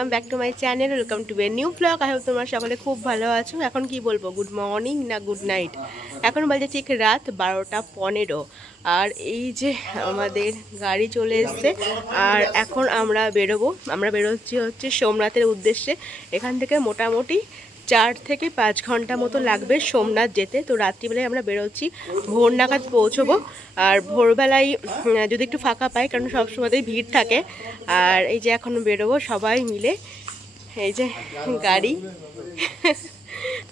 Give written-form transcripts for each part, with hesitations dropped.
Welcome back to my channel, welcome to a new blog. I hope তোমরা সকলে খুব ভালো আছো। এখন কি বলবো, গুড মর্নিং না গুড নাইট। এখন বাজে ঠিক রাত 12:15 আর এই যে আমাদের গাড়ি চলে এসছে আর এখন আমরা বেরোচ্ছি হচ্ছে সোমনাথের উদ্দেশ্যে। এখান থেকে মোটামুটি 4 থেকে 5 ঘন্টা মতো লাগবে সোমনাথ যেতে। তো রাত্রিবেলায় আমরা বেরোচ্ছি, ভোর নাগাদ পৌঁছবো। আর ভোরবেলায় যদি একটু ফাঁকা পাই, কারণ সবসময়তেই ভিড় থাকে। আর এই যে এখন বেরোবো সবাই মিলে, এই যে গাড়ি।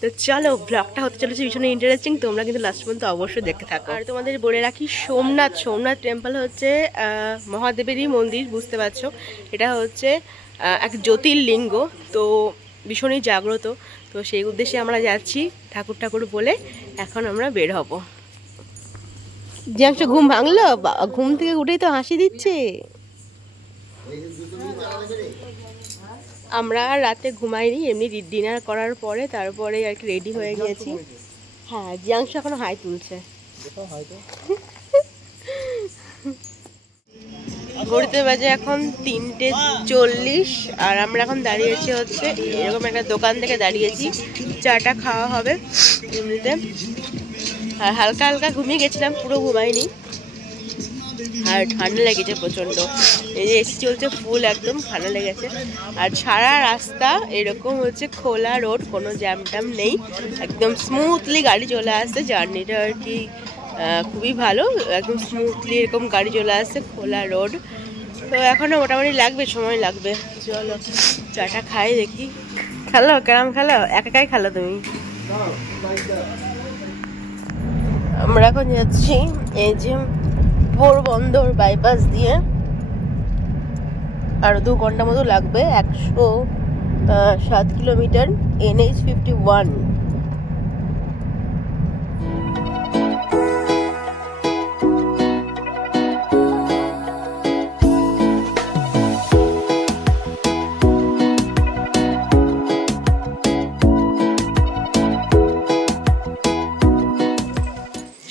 তো চলো, ব্লগটা হতে চলেছে ভীষণ ইন্টারেস্টিং, তোমরা কিন্তু লাস্ট পর্যন্ত অবশ্যই দেখতে থাকো। আর তোমাদের বলে রাখি, সোমনাথ টেম্পল হচ্ছে মহাদেবেরই মন্দির, বুঝতে পারছো। এটা হচ্ছে এক জ্যোতির্লিঙ্গ, তো ভীষণই জাগ্রত। তো সেই উদ্দেশ্যে আমরা যাচ্ছি ঠাকুর বলে। এখন আমরা বের হব। জ্যাংশ ঘুম ভাঙলো, ঘুম থেকে উঠেই তো হাসি দিচ্ছে। আমরা রাতে ঘুমাইনি, এমনি ডিনার করার পরে তারপরে আর কি রেডি হয়ে গিয়েছি। হ্যাঁ, জ্যাংশ এখনো হাই তুলছে। ঘুরতে বাজে এখন 3:40 আর আমরা এখন দাঁড়িয়েছি হচ্ছে এরকম একটা দোকান থেকে দাঁড়িয়েছি। চাটা খাওয়া হবে এমনিতে। আর হালকা হালকা ঘুমিয়ে গেছিলাম, পুরো ঘুমাইনি। আর ঠান্ডা লেগেছে প্রচণ্ড, এই যে এসি চলছে ফুল, একদম ঠান্ডা লেগেছে। আর সারা রাস্তা এরকম হচ্ছে খোলা রোড, কোনো জ্যাম ট্যাম নেই, একদম স্মুথলি গাড়ি চলে আসছে। জার্নিটা আর কি খুবই ভালো, একদম স্মুথলি এরকম গাড়ি চলে আসছে, খোলা রোড। তো এখনও মোটামুটি সময় লাগবে। চলো চাটা খাই, দেখি। খেলো কেরম খেলো, একাই খেলো তুমি? আমরা এখন যাচ্ছি এই যে পোরবন্দর বাইপাস দিয়ে, আর 2 ঘন্টা মতো লাগবে। 107 কিলোমিটার, NH 51।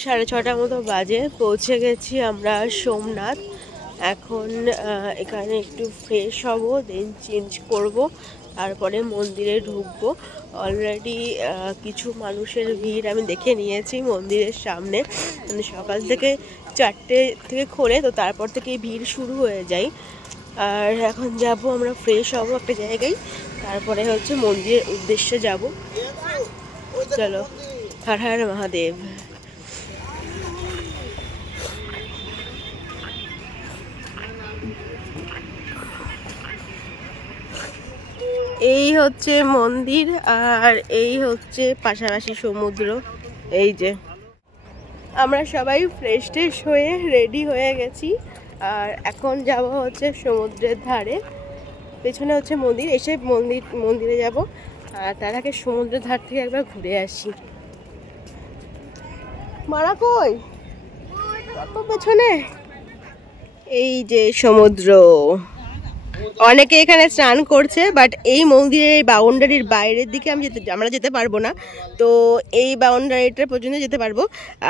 সাড়ে 6টার মতো বাজে, পৌঁছে গেছি আমরা সোমনাথ। এখন এখানে একটু ফ্রেশ হব, দেন চেঞ্জ করব, তারপরে মন্দিরে ঢুকবো। অলরেডি কিছু মানুষের ভিড় আমি দেখে নিয়েছি মন্দিরের সামনে, মানে সকাল থেকে 4টে থেকে খোলে, তো তারপর থেকে ভিড় শুরু হয়ে যায়। আর এখন যাব আমরা, ফ্রেশ হব একটা জায়গায়, তারপরে হচ্ছে মন্দিরের উদ্দেশ্যে যাব। চলো, হর হর মহাদেব। এই হচ্ছে মন্দির আর এই হচ্ছে পাশাপাশি সমুদ্র। এই যে আমরা সবাই ফ্রেশ ট্রেশ হয়ে রেডি হয়ে গেছি আর এখন যাব হচ্ছে সমুদ্রের ধারে। পেছনে হচ্ছে মন্দির, এসে মন্দিরে যাব। আর তার আগে সমুদ্রের ধার থেকে একবার ঘুরে আসি। মারা কই পেছনে? এই যে সমুদ্র। অনেকে এখানে স্নান করছে, বাট এই মন্দিরের বাউন্ডারির বাইরের দিকে আমরা যেতে পারবো না। তো এই বাউন্ডারিটা পর্যন্ত যেতে পারবো।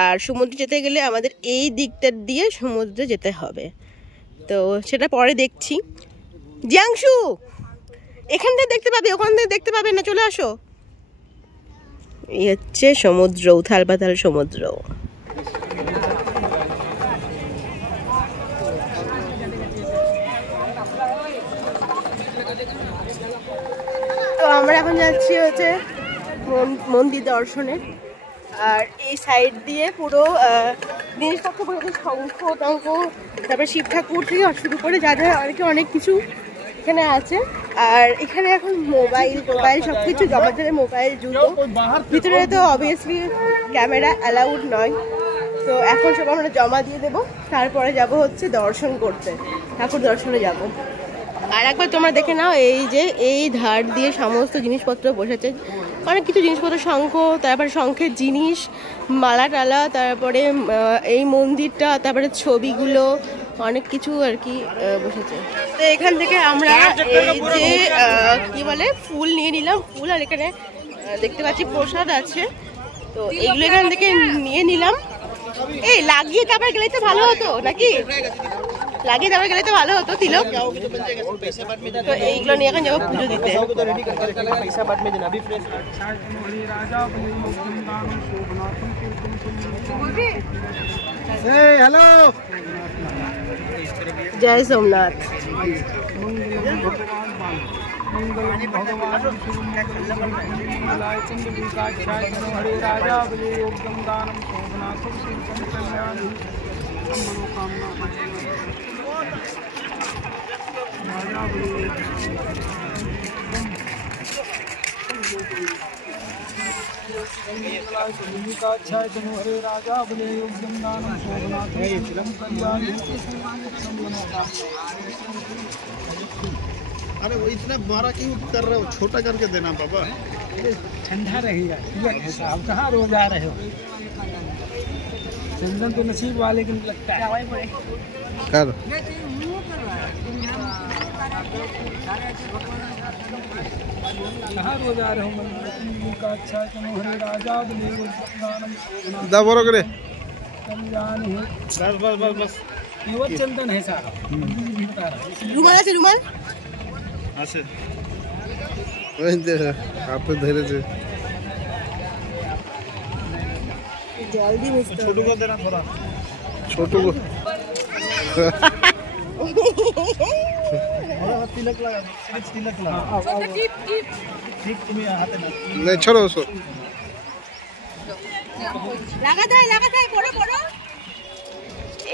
আর সমুদ্রে যেতে গেলে আমাদের এই দিকটা দিয়ে সমুদ্রে যেতে হবে, তো সেটা পরে দেখছি। জ্যাংশু, এখান থেকে দেখতে পাবে, ওখান থেকে দেখতে পাবে না, চলে আসো। এই হচ্ছে সমুদ্র, উথাল পাথাল সমুদ্র। তো আমরা এখন যাচ্ছি হচ্ছে মন্দির দর্শনে। আর এই সাইড দিয়ে পুরো জিনিসপত্র বলতে শঙ্খ টঙ্খ, তারপরে শিব ঠাকুর থেকে শুরু করে যা যা অনেক কিছু এখানে আছে। আর এখানে এখন মোবাইল সব কিছু জমা দেবে, মোবাইল, জুতো। ভিতরে তো অবভিয়াসলি ক্যামেরা অ্যালাউড নয়, তো এখন সব আমরা জমা দিয়ে দেবো। তারপরে যাব হচ্ছে দর্শন করতে, ঠাকুর দর্শনে যাব। আর একবার তোমরা দেখে নাও, এই যে এই ধার দিয়ে সমস্ত জিনিসপত্র বসেছে, অনেক কিছু জিনিসপত্র, শঙ্খ, তারপরে শঙ্খের জিনিস, মালা টালা, তারপরে এই মন্দিরটা, তারপরে ছবিগুলো, অনেক কিছু আর কি বসেছে। তো এখান থেকে আমরা এই যে কি বলে ফুল নিয়ে নিলাম, ফুল। আর এখানে দেখতে পাচ্ছি প্রসাদ আছে, তো এইগুলো এখান থেকে নিয়ে নিলাম। এই লাগিয়ে তারপরে গেলেই তো ভালো হতো নাকি? লাগিয়ে দেওয়া গেলে তো ভালো হতো তিলক। তো এইগুলো নিয়ে এখন যাবো পুজো দিতে। হ্যালো, জয় সোমনাথ। अरे वो इतना बड़ा क्यों कर रहे हो, छोटा करके देना बाबा, ठंडा रहेगा। आप कहाँ रोज आ रहे हो? चंदन तो नसीब वाले के लगता है। कर कहाँ रोज आ रहे हो? का अच्छा राजा दबरो करे, कल्याण है। बस बस बस बस, ये वो चंदन है सारा। रुमाल আছে रुमाल আছে ওই দে আপনি ধরেছে জল দিয়ে মিশতে ছোট করে দেনা थोड़ा ছোট को तिलक लगा, तिलक लगा ठीक, तुम्ही हाते ना नहीं छोड़ो उसको, লাগাতে পড়ো পড়ো।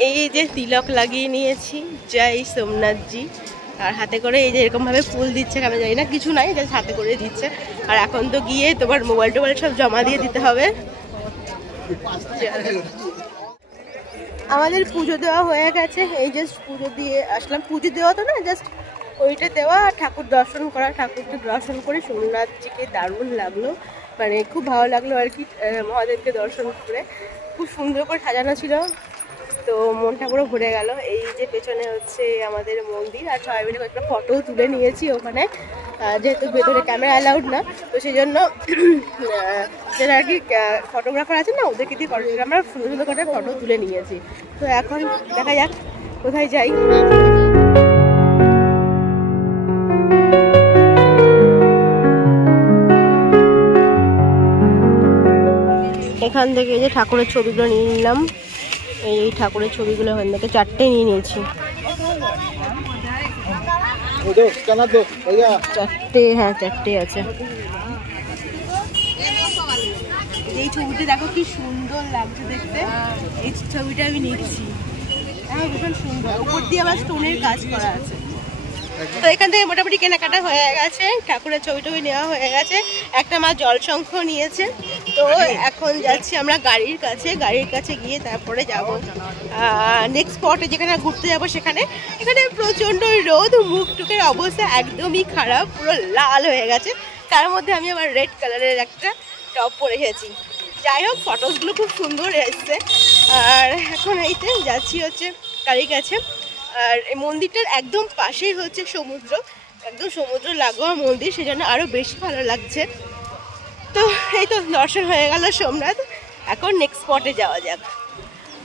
এই যে তিলক লাগিয়ে নিয়েছি, জয় সোমনাথজি। আর হাতে করে এই যে এরকম ভাবে ফুল দিচ্ছে, আমি জানি না কিছু নাই, জাস্ট হাতে করে দিচ্ছে। আর এখন তো গিয়ে তোমার মোবাইল টোবাইল সব জমা দিয়ে দিতে হবে। আমাদের পুজো দেওয়া হয়ে গেছে, এই জাস্ট পুজো দিয়ে আসলাম। পুজো দেওয়া তো না, জাস্ট ওইটা দেওয়া, ঠাকুর দর্শন করা। ঠাকুরকে দর্শন করে সোমনাথজিকে দারুণ লাগলো, মানে খুব ভালো লাগলো আর কি। মহাদেবকে দর্শন করে খুব সুন্দর করে সাজানো ছিল, তো মনটা পুরো ভরে গেল। এই যে পেছনে হচ্ছে আমাদের মন্দির, আর সবাই মিলে কয়েকটা ফটোও তুলে নিয়েছি ওখানে, যেহেতু ভেতরে ক্যামেরা অ্যালাউড না, তো সেই জন্য যারা আর কি ফটোগ্রাফার আছে না, ওদেরকে দিয়ে আমরা সুন্দর সুন্দর করে ফটো তুলে নিয়েছি। তো এখন দেখা যাক কোথায় যাই। এখান থেকে এই যে ঠাকুরের ছবিগুলো নিয়ে নিলাম। এই ঠাকুরের ছবিগুলো এখান থেকে 4টে নিয়ে নিয়েছি। 4টে, হ্যাঁ 4টে আছে। এই ছবিটা দেখো কি সুন্দর লাগছে দেখতে, এই ছবিটা আমি নিচ্ছি। হ্যাঁ ভীষণ সুন্দর, উপর দিয়ে আবার স্টোনের কাজ করা আছে। তো এখান থেকে মোটামুটি কেনাকাটা হয়ে গেছে, ঠাকুরের ছবি টবি নেওয়া হয়ে গেছে। একটা মা জল শঙ্খ নিয়েছে। তো এখন যাচ্ছি আমরা গাড়ির কাছে গিয়ে তারপরে যাব নেক্সট স্পটে, যেখানে ঘুরতে যাব সেখানে। এখানে প্রচণ্ড রোদ, মুখ টুকের অবস্থা একদমই খারাপ, পুরো লাল হয়ে গেছে। তার মধ্যে আমি আবার রেড কালারের একটা টপ পরে এসেছি। যাই হোক, ফটোসগুলো খুব সুন্দর এসছে। আর এখন এইতে যাচ্ছি হচ্ছে গাড়ির কাছে। আর এই মন্দিরটার একদম পাশেই হচ্ছে সমুদ্র, একদম সমুদ্র লাগোয়া মন্দির, সেজন্য আরও বেশি ভালো লাগছে। তো এই তো দর্শন হয়ে গেল সোমনাথ, এখন নেক্সট স্পটে যাওয়া যাক।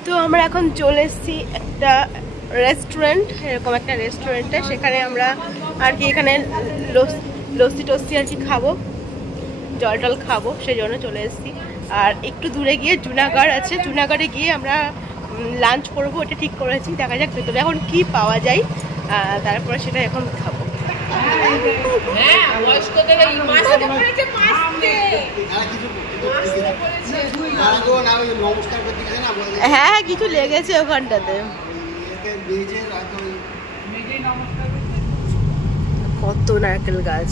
তো আমরা এখন চলে এসেছি একটা রেস্টুরেন্ট, এরকম একটা রেস্টুরেন্টে। সেখানে আমরা আর কি এখানে লস্যি টস্যি আর কি খাবো, জল টল খাবো, সেই জন্য চলে এসেছি। আর একটু দূরে গিয়ে জুনাগড় আছে, জুনাগড়ে গিয়ে আমরা লাঞ্চ করবো, ওটা ঠিক করেছি। দেখা যাক ভেতরে এখন কি পাওয়া যায়, তারপরে সেটা এখন খাবো। হ্যাঁ কিছু লেগেছে ওখানটাতে। কত নারকেল গাছ।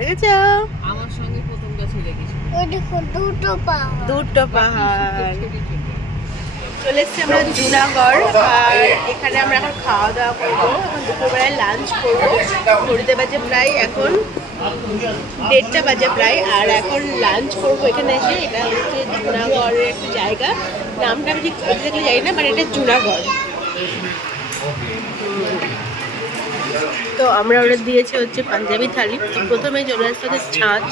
দেখেছো? আমার সঙ্গে প্রথম গাছে লেগেছে। দুটো পাহাড়। চলে এসছি আমরা জুনাগড়, আর এখানে আমরা এখন খাওয়া দাওয়া করবো। এখন দুপুরবেলায় লাঞ্চ করবো। ঘড়িতে বাজে প্রায় এখন 1:30 বাজে প্রায়, আর এখন লাঞ্চ করবো এখানে এসে। এটা হচ্ছে জুনাগড়ের একটা জায়গা, নামটা আমি ঠিক এক্স্যাক্টলি জানি না, বাট এটা জুনাগড়। তো আমরা অর্ডার দিয়েছি হচ্ছে পাঞ্জাবি থালি। তো প্রথমে চলে আসছে হচ্ছে ছাঁচ,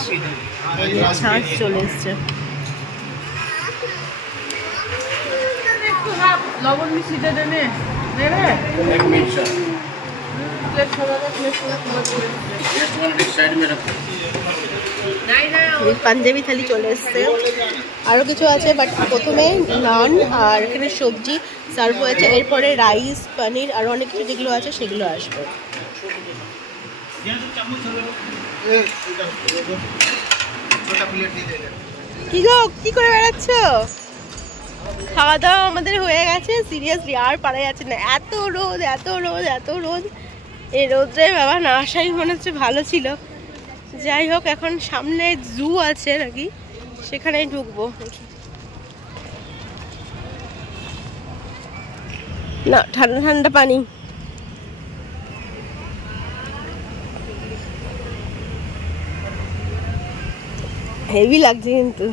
ছাঁচ চলে এসছে। লবণ মিশিয়ে দেনে নেবে এক মিনিট প্লেট সরাবে প্লেট সাইড মে রাখো পাঞ্জাবি থালি চলে এসছে। আরও কিছু আছে, বাট প্রথমে নান আর এখানে সবজি সার্ভ হয়েছে। এরপরে রাইস, পনির আর অনেক কিছু যেগুলো আছে সেগুলো আসবে। কি গো, কি করে বেড়াচ্ছ? খাওয়া দাওয়া আমাদের হয়ে গেছে। সিরিয়াসলি আর পারা যাচ্ছে না, এত রোদ এত রোদ এত রোদ। এই রোদে বাবা না আসাই মনে হচ্ছে ভালো ছিল। যাই হোক, এখন সামনে জু আছে নাকি, সেখানেই ঢুকবো। না, ঠান্ডা ঠান্ডা পানি। হেভি লাগছে কিন্তু।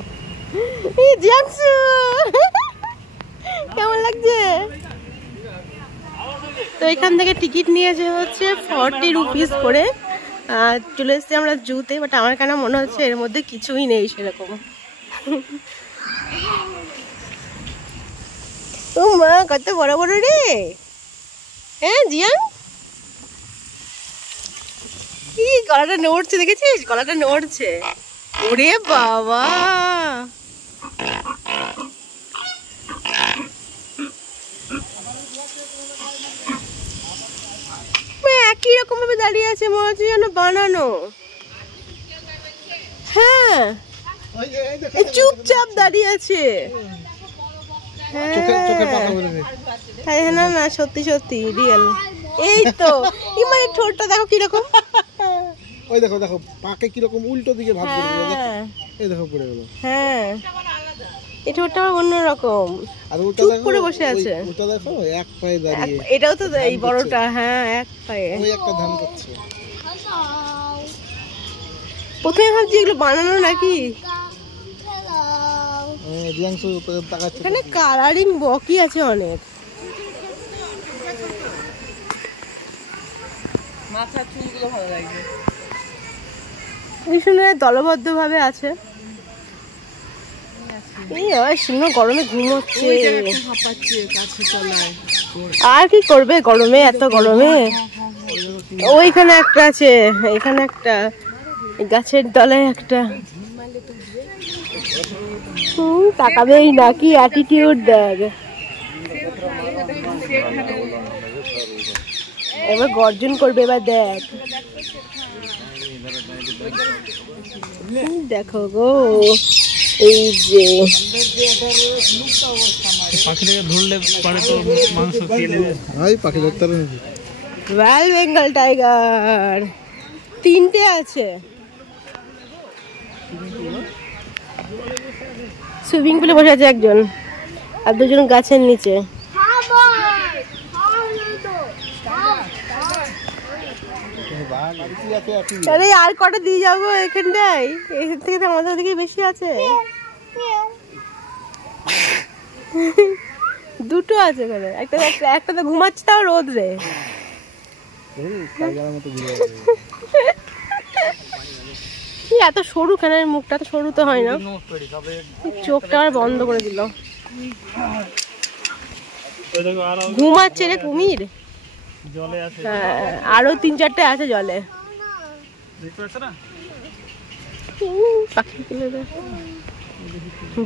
কেমন লাগছে? তো এখান থেকে টিকিট নিয়েছে হচ্ছে 40 রুপিস করে। চলে এসছি আমরা জুতে, বাট আমার কেন মনে হচ্ছে এর মধ্যে কিছুই নেই সেরকম। ও মা, কত বড় বড় রে! হ্যাঁ জিয়ান, কি গলাটা নড়ছে, দেখেছিস? গলাটা নড়ছে। ওরে বাবা, একই রকম ভাবে দাঁড়িয়ে আছে, মনে হচ্ছে যেন বানানো। হ্যাঁ, চুপচাপ দাঁড়িয়ে আছে। হ্যাঁ না না, সত্যি সত্যি রিয়েল। এই তো ইমানের ঠোঁটটা দেখো কিরকম। ওই দেখো দেখো পাকে কিরকম উল্টো দিকে ভাগ করে দিল, দেখো এই দেখো পড়ে গেল। হ্যাঁ, এই ঠোঁটটা অন্যরকম, আর ওটা চুপ দেখো করে বসে আছে। ওটা দেখো এক পায়ে দাঁড়িয়ে। এটাও তো এই বড়টা, হ্যাঁ এক পায়ে। ওই একটা ধান করছে। প্রথমে ভাবছি এগুলো বানানো নাকি। এখানে কালারিং বকি আছে অনেক। মাথার চুলগুলো ভালো লাগছে। এই শুনে দলবদ্ধ ভাবে আছে। শুনো গরমে ঘুমোচ্ছে, আর কি করবে গরমে, এত গরমে। ওইখানে একটা আছে, এখানে একটা, গাছের তলায় একটা। তাকাবেই না, কি অ্যাটিটিউড দেখ। এবার গর্জন করবে, এবার দেখ। দেখো গো, এই যে পাখিটাকে ধরলে পরে তো মাংস খেয়ে নেবে। পাখি ধরতে হবে নাকি? রয়্যাল বেঙ্গল টাইগার 3টে আছে। সুইমিং পুলে বসে আছে একজন, আর দুজন গাছের নিচে। আরে আর কটা দিয়ে যাবো এখানটায়, এখান থেকে তো আমাদের দিকে বেশি আছে। দুটো আছে এখানে, একটা তো ঘুমাচ্ছে, তাও রোদ রে। কি এত সরু কেন মুখটা? এত সরু তো হয় না, চোখটা আর বন্ধ করে দিল। ঘুমাচ্ছে রে কুমির। হ্যাঁ, আরো 3-4টে আছে জলে।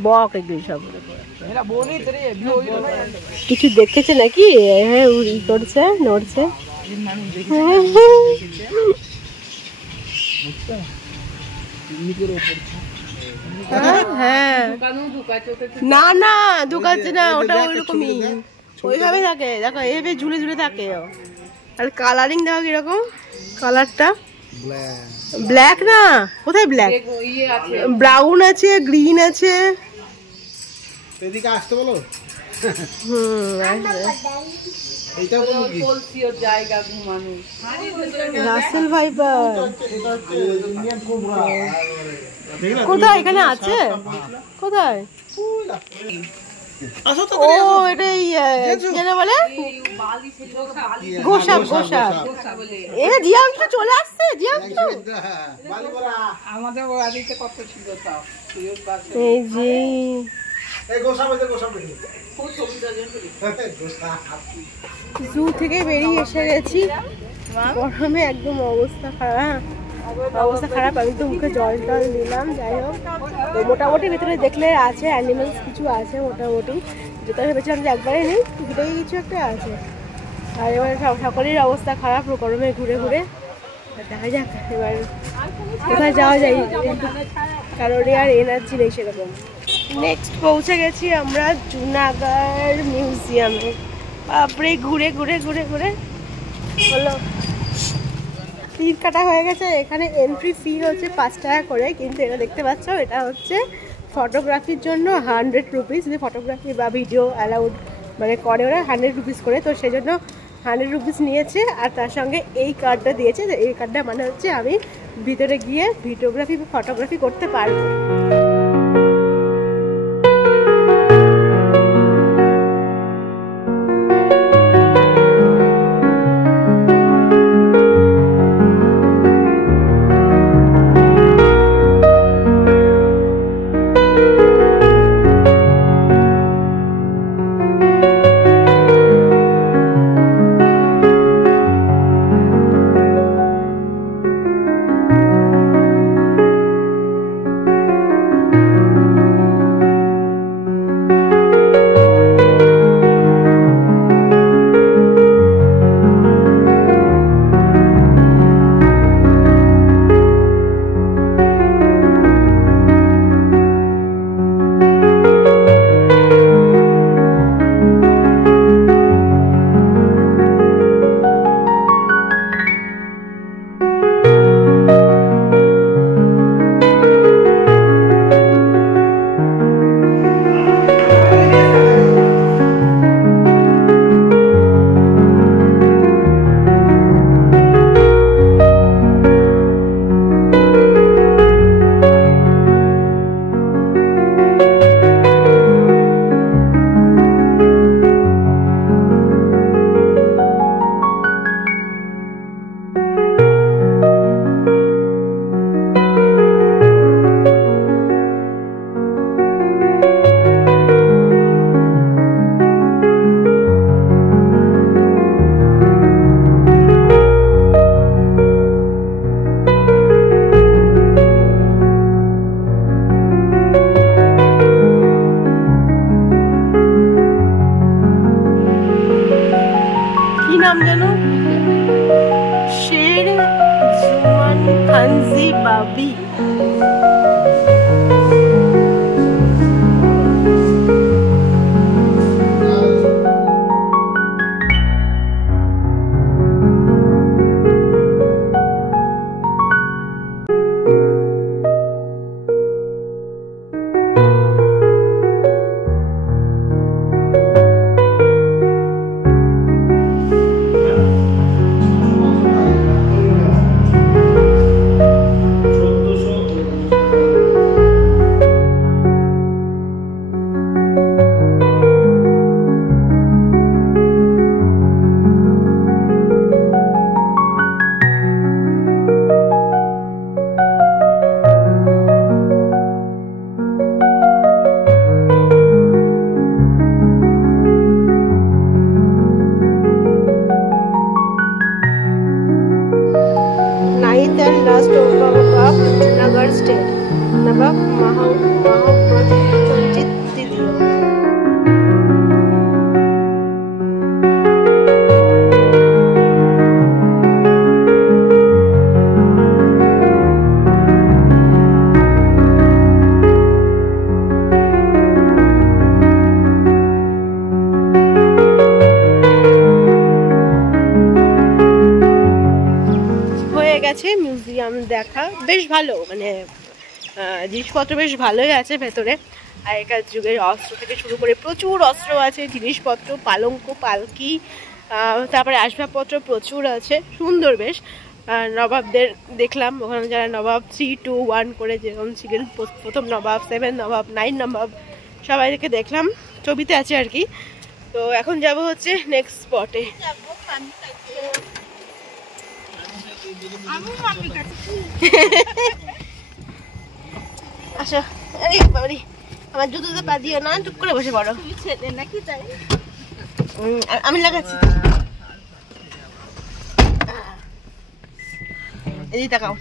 বক এগুলি সব কিছু দেখেছে নাকি? হ্যাঁ, উড়ি করছে, নড়ছে। হ্যাঁ, না না ঢুকাচ্ছে না, ওটা ওইরকমই, ওইভাবে থাকে। দেখো এইভাবে ঝুলে ঝুলে থাকে। আর কালারিং দেখো কিরকম, কালারটা ব্ল্যাক না, কোথায় ব্ল্যাক? ব্রাউন আছে, গ্রিন আছে। এদিকে আসতে বলো। রাসেল ভাইপার কোথায়? এখানে আছে কোথায়? ও এটা যেটা বলে গোসাপ। গোসাপ এ জিয়াংশু চলে আসছে। জিয়াংশু আমাদের বাড়িতে কত ছিল তাও। এই যে জু থেকে বেরিয়ে এসে গেছি। গরমে একদম অবস্থা খারাপ। আমি তো মুখে জল টল দিলাম। যাই হোক, তো মোটামুটি ভেতরে দেখলে আছে অ্যানিমেলস কিছু আছে মোটামুটি, যেটা ভেবেছিলাম যে একবারে নেই, টুকিটাই কিছু একটা আছে। আর এবার সকলের অবস্থা খারাপ গরমে ঘুরে ঘুরে। দেখা যাক এবার কোথায় যাওয়া যায়, কারোরই আর এনার্জি নেই সেরকম। নেক্সট পৌঁছে গেছি আমরা জুনাগড় মিউজিয়ামে। বাপরে ঘুরে ঘুরে ঘুরে ঘুরে হলো তীর কাটা হয়ে গেছে। এখানে এন্ট্রি ফি হচ্ছে 5 টাকা করে, কিন্তু এটা দেখতে পাচ্ছ এটা হচ্ছে ফটোগ্রাফির জন্য 100 রুপিস। যদি ফটোগ্রাফি বা ভিডিও অ্যালাউড মানে করে ওরা 100 রুপিস করে, তো সেই জন্য 100 রুপিস নিয়েছে। আর তার সঙ্গে এই কার্ডটা দিয়েছে। এই কার্ডটা মানে হচ্ছে আমি ভিতরে গিয়ে ভিডিওগ্রাফি বা ফটোগ্রাফি করতে পারবো। Babi. বেশ ভালো, মানে জিনিসপত্র বেশ ভালোই আছে ভেতরে। আগেকার যুগের অস্ত্র থেকে শুরু করে প্রচুর অস্ত্র আছে, জিনিসপত্র, পালঙ্ক, পালকি, তারপরে আসবাবপত্র প্রচুর আছে, সুন্দর বেশ। নবাবদের দেখলাম ওখানে, যারা নবাব 3, 2, 1 করে যেরকম ছিলেন, প্রথম নবাব, 7 নবাব, 9 নবাব, সবাইকে দেখলাম, ছবিতে আছে আর কি। তো এখন যাব হচ্ছে নেক্সট স্পটে। আচ্ছা, আরে বাবারি, আমার জুতোতে পা দিও না, চুপ করে বসে পড়ো। নাকি তাই আমি লাগাচ্ছি। এদিকে তাকাও।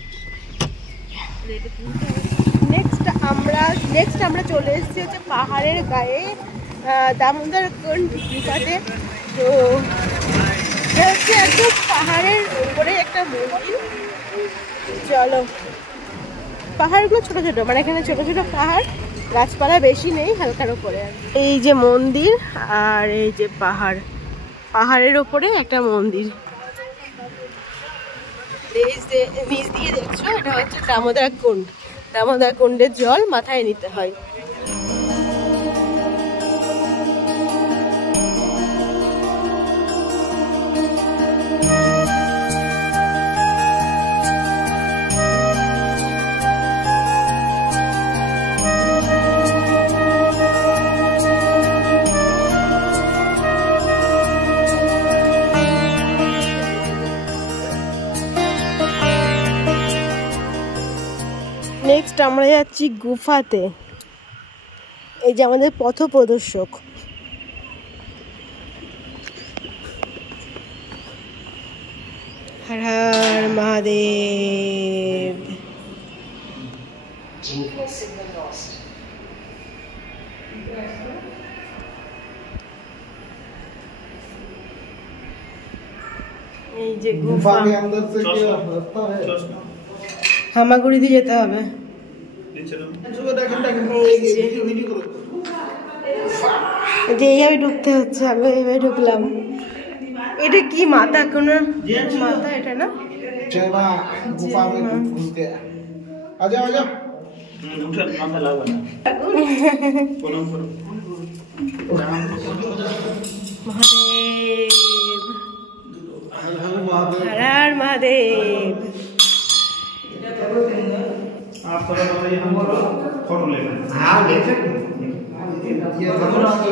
নেক্সট আমরা চলে এসেছি হচ্ছে পাহাড়ের গায়ে, দামোদর কুণ্ড গুফাতে। তো হচ্ছে একদম পাহাড়ের উপরে একটা মন্দির। চলো, পাহাড়গুলো ছোট ছোট, মানে এখানে ছোট ছোট পাহাড়, গাছপালা বেশি নেই, হালকার উপরে। এই যে মন্দির আর এই যে পাহাড়, পাহাড়ের ওপরে একটা মন্দির। নিচ দিয়ে দেখছো, এটা হচ্ছে দামোদর কুণ্ড। দামোদর কুণ্ডের জল মাথায় নিতে হয়। নেক্সট আমরা যাচ্ছি গুফাতে। এই যে আমাদের পথ প্রদর্শক। হর হর মহাদেব। এই যে গুফা, হামাগুড়ি দিয়ে যেতে হবে। এইভাবে ঢুকতে হচ্ছে, আমি এইভাবে ঢুকলাম। এটা কি মাথা, কোন মাথা এটা না? মহাদেব, হর হর মহাদেব। आप थोड़ा फोटो लेना। हाँ ले सकते ये धर्मराज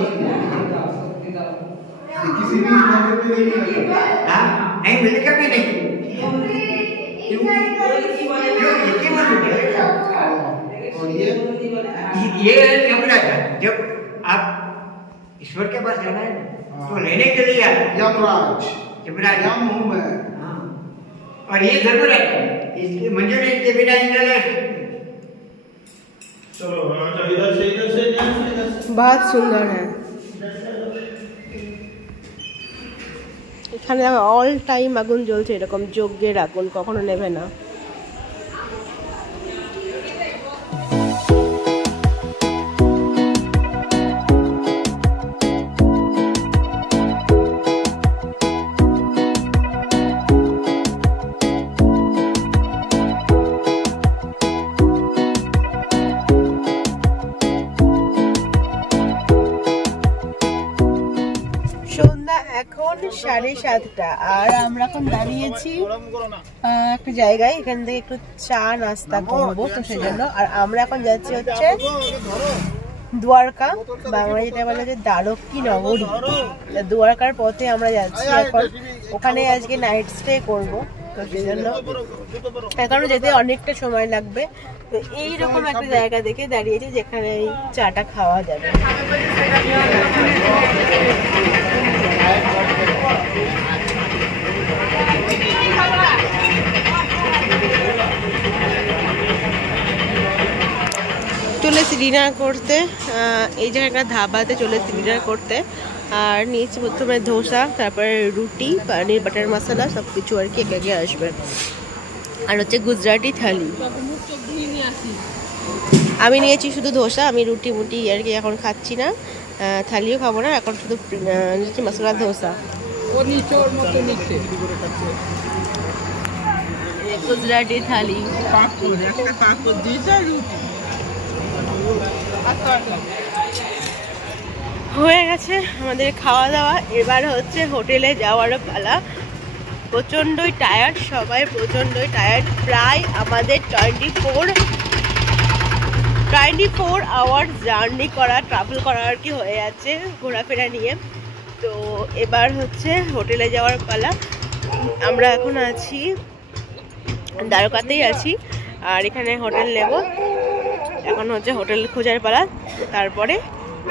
किसी भी मंदिर में नहीं मिलेगा। हाँ नहीं मिलेगा भी नहीं। क्यों? ये मंदिर और ये यमराज है। जब आप ईश्वर के पास जाना है तो लेने के लिए यमराज, यमराज यम हूँ मैं। हाँ और ये धर्मराज इसकी मंजूरी के बिना इधर चलो इधर से बहुत सुंदर है। এখানে অল টাইম আগুন জ্বলছে, এরকম যজ্ঞের আগুন, কখনো নেবে না। এখন 7:30 আর আমরা এখন দাঁড়িয়েছি একটা জায়গায়, এখান থেকে একটু চা নাস্তা করবো, তো সেই জন্য। আর আমরা এখন যাচ্ছি হচ্ছে দ্বারকা, বাংলা যেটা বলে যে দ্বারকী নগরী, দ্বারকার পথে আমরা যাচ্ছি এখন। ওখানে আজকে নাইট স্টে করবো, তো সেই জন্য এখনো যেতে অনেকটা সময় লাগবে। তো এইরকম একটা জায়গা দেখে দাঁড়িয়েছি যেখানে এই চাটা খাওয়া যাবে। চলেছি ডিনার করতে, এই জায়গাটা ধাবাতে চলেছি ডিনার করতে। আর নিচে প্রথমে ধোসা, তারপরে রুটি, পনির বাটার মশলা, সব কিছু আর কি একে আসবে। আর হচ্ছে গুজরাটি থালি। আমি নিয়েছি শুধু ধোসা, আমি রুটি মুটি আর কি এখন খাচ্ছি না, থালিও খাবো না, এখন শুধু মশলা ধোসা। গুজরাটি থালি, পাঁপড়, একটা পাঁপড় দিয়েছে আর রুটি আর তরকারি। হয়ে গেছে আমাদের খাওয়া দাওয়া। এবার হচ্ছে হোটেলে যাওয়ার পালা। প্রচণ্ডই টায়ার্ড, সবাই প্রচণ্ডই টায়ার্ড। প্রায় আমাদের 24 আওয়ার জার্নি করা, ট্রাভেল করা আর কি হয়ে যাচ্ছে ঘোরাফেরা নিয়ে। তো এবার হচ্ছে হোটেলে যাওয়ার পালা। আমরা এখন আছি দ্বারকাতেই আছি, আর এখানে হোটেল নেব। এখন হচ্ছে হোটেল খোঁজার পালা, তারপরে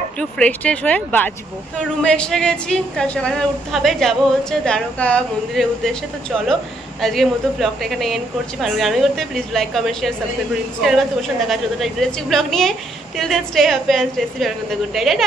একটু ফ্রেশ ট্রেশ হয়ে বাঁচবো। তো রুমে এসে গেছি, কাল সকালে উঠতে হবে, যাবো হচ্ছে দ্বারকা মন্দিরের উদ্দেশ্যে। তো চলো আজকের মতো ব্লগটা এখানে এন্ড করছি। ভালো জানি করতে please like comment share subscribe করে ইনস্টাগ্রামে তোমার সঙ্গে দেখা যতটা ইন্টারেস্টিং ব্লগ নিয়ে। Till then stay happy and stay safe. Good night.